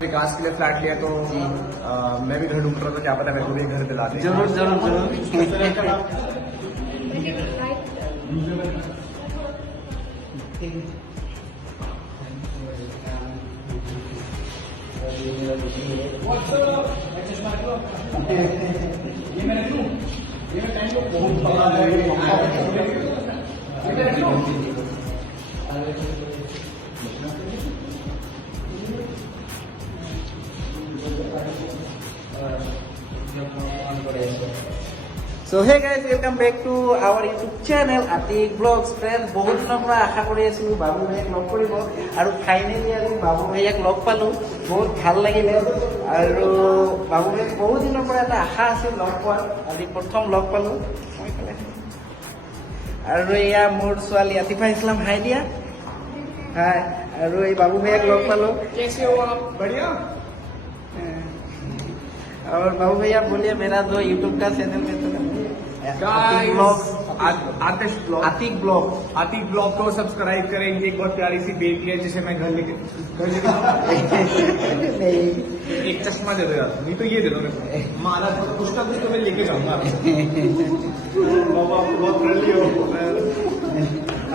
विकास के लिए फ्लैट लिया तो मैं भी घर ढूंढ रहा था, क्या पता मेरे को भी घर दिला दे। जरूर जरूर जरूर So hey guys, welcome back to our YouTube channel Atik Vlogs. Friends, বহুত দিনৰ পৰা আশা কৰি আছো বাবু ভাইক লগ কৰিব আৰু ফাইনেলি আজি বাবু ভাইক লগ পালো, বহুত ভাল লাগিলে আৰু বাবু ভাইক বহুত দিনৰ পৰা এটা আশা আছিল লগ পোৱাৰ, আজি প্ৰথম লগ পালো আৰু এয়া মোৰ ছোৱালী আতিফা ইছলাম, হাই দিয়া। হাই। আৰু এই বাবু ভাইক লগ পালো। बढ़िया। और बाबू भैया बोलिए मेरा जो यूट्यूब का चैनल में तो आतिक ब्लॉग को सब्सक्राइब करें। ये एक बहुत प्यारी सी बेटी है जिसे मैं घर लेके एक चश्मा दे दो यार, नहीं तो ये दे दो मेरे को। माला कुछ ना कुछ तो मैं लेके जाऊंगा। बहुत फ्रेंडली हो।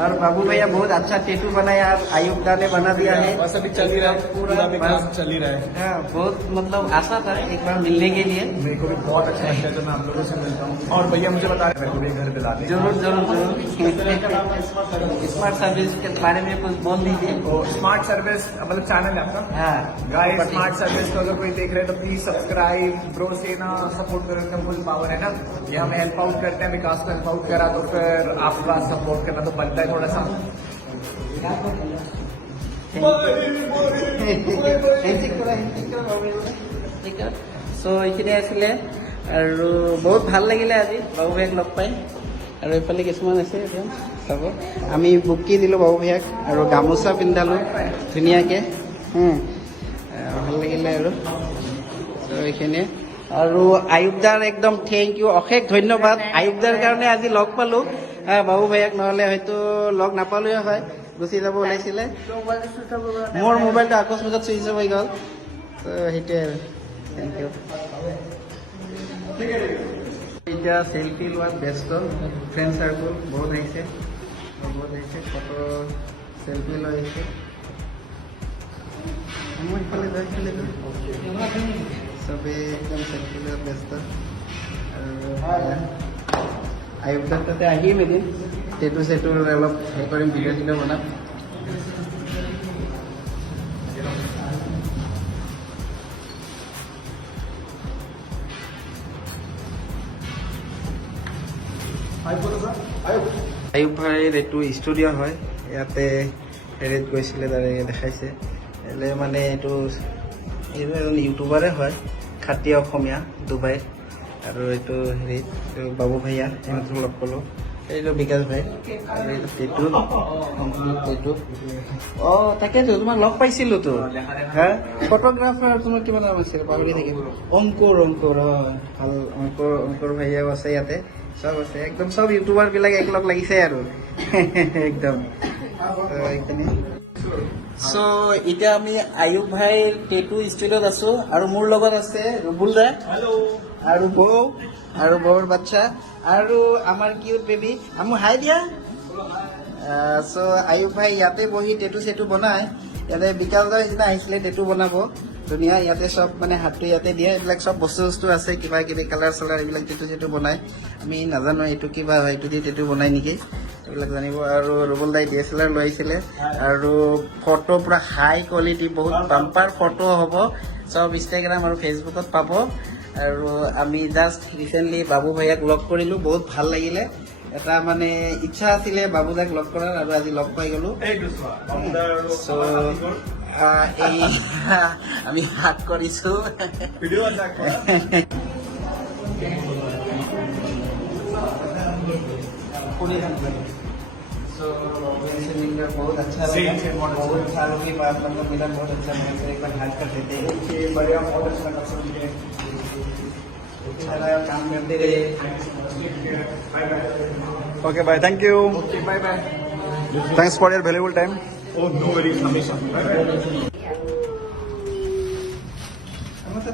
और बाबू भैया बहुत अच्छा टेटू बनाया, आयुब दा ने बना दिया है। बस अभी चल ही रहा है, पूरा विकास चल ही रहा है। हाँ, बहुत मतलब आशा था एक बार मिलने के लिए। मेरे को भी बहुत अच्छा लगता है जब मैं आप लोगों से मिलता हूँ। और भैया मुझे बता रहे मेरे को भी घर दिला दे। जरूर जरूर जरूर। स्मार्ट सर्विस के बारे में कुछ बोल दीजिए। स्मार्ट सर्विस मतलब चैनल है आपका? हाँ गाइस, स्मार्ट सर्विस को अगर कोई देख रहे हैं तो प्लीज सब्सक्राइब। ब्रो से ना सपोर्ट करो, इनका फुल पावर है ना, ये हमें हेल्प आउट करते हैं। विकास को हेल्प आउट करा तो फिर आपका सपोर्ट करना तो बनता है थोड़ा सा। সো এইখিনি আছিলে আৰু বহুত ভাল লাগিলে আজি বাবু ভাইক লগ পাই। আৰু এইফালে কিছুমান আছে চাব, আমি বুকি দিলোঁ বাবু ভাইক আৰু গামোচা পিন্ধালোঁ ধুনীয়াকৈ, ভাল লাগিলে আৰু এইখিনিয়ে। আৰু আয়ুবদাৰ একদম থেংক ইউ, অশেষ ধন্যবাদ। আয়ুবদাৰ কাৰণে আজি লগ পালোঁ, বাবু ভাইক নহ'লে হয়তো লগ নাপালোৱে হয়, গুচি যাব ওলাইছিলে। মোৰ মোবাইলটো আকস্মিকত চুইচ অফ হৈ গ'ল, তো সেইটোৱে আৰু থেংক ইউ। এতিয়া চেল্ফি লোৱাত ব্যস্ত, ফ্ৰেণ্ড চাৰ্কল বহুত আহিছে ফটো চেল্ফি লৈ আহিছে। মই ইফালে যাই চবেই একদম চেল্ফি লোৱাত ব্যস্ত। আৰু আয়ুবদাৰ তাতে আহিম এদিন, টেটু চেটু অলপ হেৰি কৰিম, ভিডিঅ' চিডিঅ' বনাম। আয়ুব ভাইৰ এইটো ষ্টুডিঅ' হয়, ইয়াতে হেৰিত গৈছিলে, তাৰে দেখাইছে। মানে এইটো এজন ইউটিউবাৰে হয়, খাটি অসমীয়া, ডুবাইত। আৰু এইটো হেৰিত বাবু ভাইয়া, সিহঁতক লগ পালোঁ। এইটো বিকাশ ভাই, আৰু এইটো টেটু। অঁ তাকেতো তোমাক লগ পাইছিলোতো। হা, ফটোগ্ৰাফাৰ তোমাৰ কিবা নাম আছিল পাহৰি থাকিব। অংকুৰ ভাল অংকুৰ ভাইয়াও আছে ইয়াতে, চব আছে, একদম চব ইউটিউবাৰ বিলাক একলগ লাগিছে আৰু একদম এইখিনি। চ' এতিয়া আমি আয়ুব ভাইৰ টেটু ষ্টুডিঅ'ত আছো আৰু মোৰ লগত আছে ৰুবুল দা আৰু বৌ আৰু বৌৰ বাচ্চা আৰু আমাৰ কিউট বেবী আমু, হাই দিয়া। চ' আয়ুব ভাই ইয়াতে বহি টেটু চেটু বনায়। ইয়াতে বিকাশ দাৰ সিদিনা আহিছিলে টেটু বনাব, ধুনীয়া। ইয়াতে চব মানে হাতটো ইয়াতে দিয়ে, এইবিলাক চব বস্তু আছে, কিবা কিবি কালাৰ চালাৰ এইবিলাক টেটু চেটু বনায়। আমি নাজানো এইটো কিবা হয়, এইটো দি টেটু বনায় নেকি, এইবিলাক জানিব। আৰু ৰুবুল দাই DSLR লৈ আহিছিলে আৰু ফটো পুৰা হাই কোৱালিটি, বহুত বাম্পাৰ ফটো হ'ব, চব ইনষ্টাগ্ৰাম আৰু ফেচবুকত পাব। আৰু আমি জাষ্ট ৰিচেণ্টলি বাবু ভাইয়াক লগ কৰিলোঁ, বহুত ভাল লাগিলে। এটা মানে ইচ্ছা আছিলে বাবু দাক লগ কৰাৰ, আৰু আজি লগ পাই গ'লোঁ। চ' এই আমি হাক কৰিছোঁ। बहुत अच्छा लगा, बहुत सालों के बाद मतलब मिला, बहुत अच्छा लगा। एक बार हाथ कर देते हैं, बढ़िया, बहुत अच्छा लगा। काम करते रहे। Okay, bye. Thank you. Okay, bye bye. Thanks for your valuable time. Oh, no worries, हमेशा. তো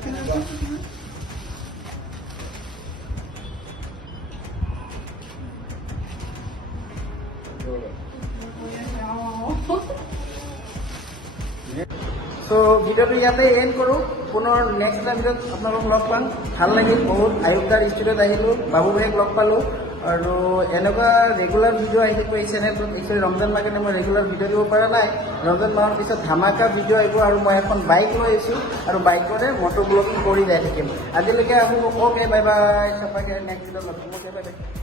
ভিডিওটো ইয়াতে এণ্ড কৰোঁ পুনৰ নেক্সট এটা ভিডিঅ'ত আপোনালোকক লগ পাম ভাল লাগিল বহুত আয়ুক্তাৰ ষ্টুডিঅ'ত আহিলোঁ বাবু ভাইক লগ পালোঁ আৰু এনেকুৱা ৰেগুলাৰ ভিডিঅ' আহি থাকিব এই চেনেলটোত একচুৱেলি ৰমজান মাহ কাৰণে মই ৰেগুলাৰ ভিডিঅ' দিব পৰা নাই ৰমজান মাহৰ পিছত ধামাকা ভিডিঅ' আহিব আৰু মই এখন বাইক লৈ আহিছোঁ আৰু বাইকৰে মটৰ ব্লগিং কৰি যাই থাকিম আজিলৈকে আহোঁ অ'কে বাই বাই চপাকে নেক্সট ভিডিঅ'ত লগ পাম অ'কে বাই বাই